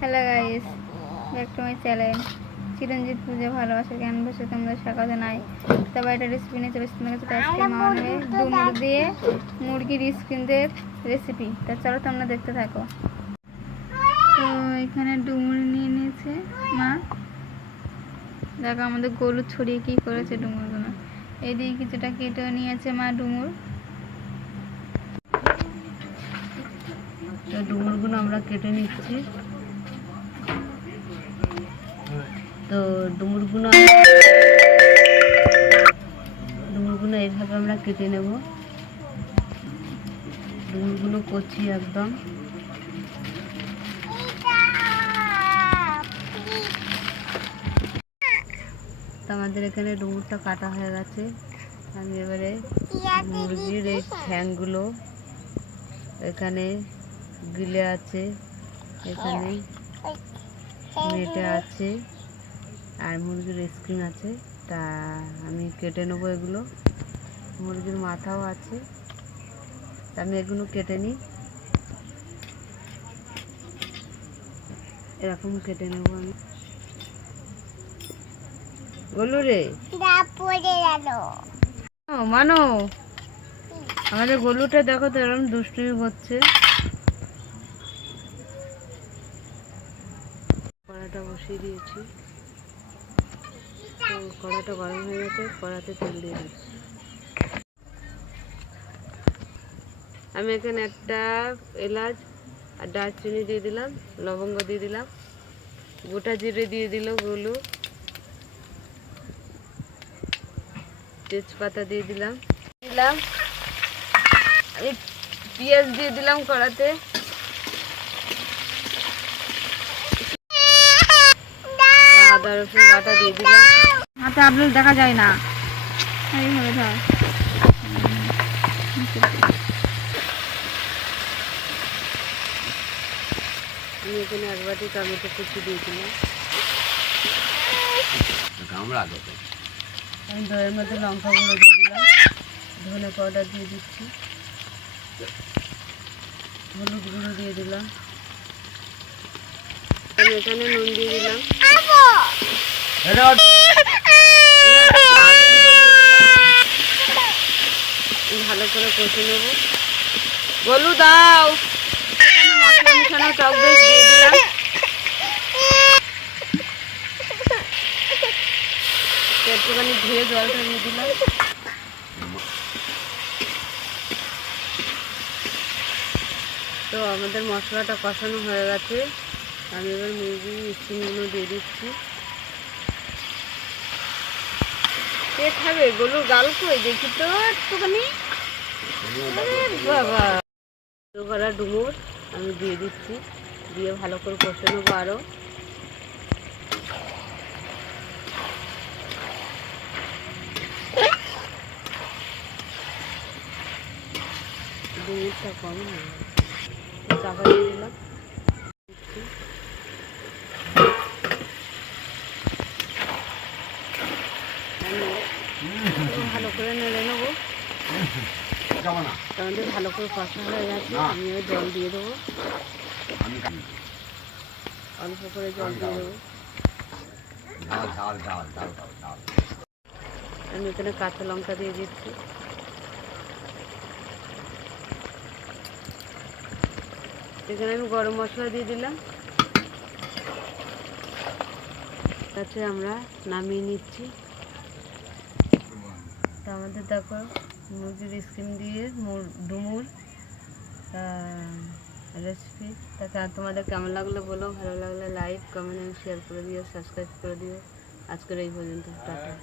Hello guys back to my channel Chiranjit পুজো ভালোবাসার ক্যানভাসে তোমরা স্বাগত নাই তবে এটা রেসিপি নিয়ে চলে তোমার কাছে আজকে মা বানাবে ডুমুর দিয়ে মুরগির স্কিনদের রেসিপি তা চলো তোমরা দেখতে থাকো। তো এখানে ডুমুর নিয়ে নিয়েছে মা। দেখো আমাদের গরু ছড়িয়ে কি করেছে ডুমুরগুলো। এইদিকে কিছুটা কেটেও নিয়েছে মা ডুমুর। তো ডুমুরগুলো আমরা কেটে নিচ্ছি। তো ডুমুরগুলো ডুমুরগুলো এইভাবে আমরা কেটে নেব। ডুমুরগুলো কচি একদম। আমাদের এখানে ডুমুরটা কাটা হয়ে গেছে। আমি এবারে মুরগির এই ঠ্যাংগুলো এখানে গিলে আছে। এখানে মেটে আছে। আর মুরগির স্কিন আছে। তা আমি কেটে নেব এগুলো। মুরগির মাথাও আছে। তা আমি এগুলো কেটে নিই। এরকম কেটে নেব আমি। বলু রে। ও, মানো। আমাদের গলুটা দেখো তো এরকম দুষ্টুমি হচ্ছে কড়াটা বসিয়ে দিয়েছি। কড়াটা গরম হয়ে গেছে, কড়াতে তেল দিয়ে দিচ্ছি। আমি এখানে একটা এলাচ আর দারচিনি দিয়ে দিলাম, লবঙ্গ দিয়ে দিলাম, গোটা জিরে দিয়ে দিলগুলো তেজপাতা দিয়ে দিলাম। দিলাম, আমি পেঁয়াজ দিয়ে দিলাম কড়াতে। আদা রসুন বাটা দিয়ে দিলাম। হাতে আপলোড দেখা যায় না। এইভাবে ধর। আমি এখানে এক বাটি টমেটো কুচি দিয়ে দিলাম আমি দইয়ের মধ্যে লঙ্কা গুঁড়ো দিয়ে দিলাম। ধনে পাউডার দিয়ে দিচ্ছি। হলুদ গুঁড়ো দিয়ে দিলাম। আমি এখানে নুন দিয়ে দিলাম ভালো করে কষে নেব। বলু, দাও। দিয়ে দিলাম। একটুখানি ধুয়ে জলটা দিলাম। তো আমাদের মশলাটা কষানো হয়ে গেছে। আমি এবার মুরগি স্টিমগুলো দিয়ে দিচ্ছি। কে খাবে? গরুর গাল কই? দেখি তো একটুখানি। বাবা। করা ডুমুর, আমি দিয়ে দিচ্ছি। দিয়ে ভালো করে কষে নেব আরও ডুমুরটা কম চাপা দিয়ে দিলাম আমি ভালো করে নেড়ে নেব আমাদের ভালো করে কষা হয়ে গেছে আমি জল দিয়ে দেবো। অল্প করে জল দিয়ে দেবো। আমি এখানে কাঁচা লঙ্কা দিয়ে দিচ্ছি। এখানে আমি গরম মশলা দিয়ে দিলাম। তাতে আমরা নামিয়ে নিচ্ছি। তা আমাদের দেখো মুরগির স্কিন দিয়ে, মুর- ডুমুর রেসিপি তাতে তোমাদের কেমন লাগল বলো? ভালো লাগলে লাইক কমেন্ট শেয়ার করে দিও সাবস্ক্রাইব করে দিও। আজকের এই পর্যন্ত, টাটা।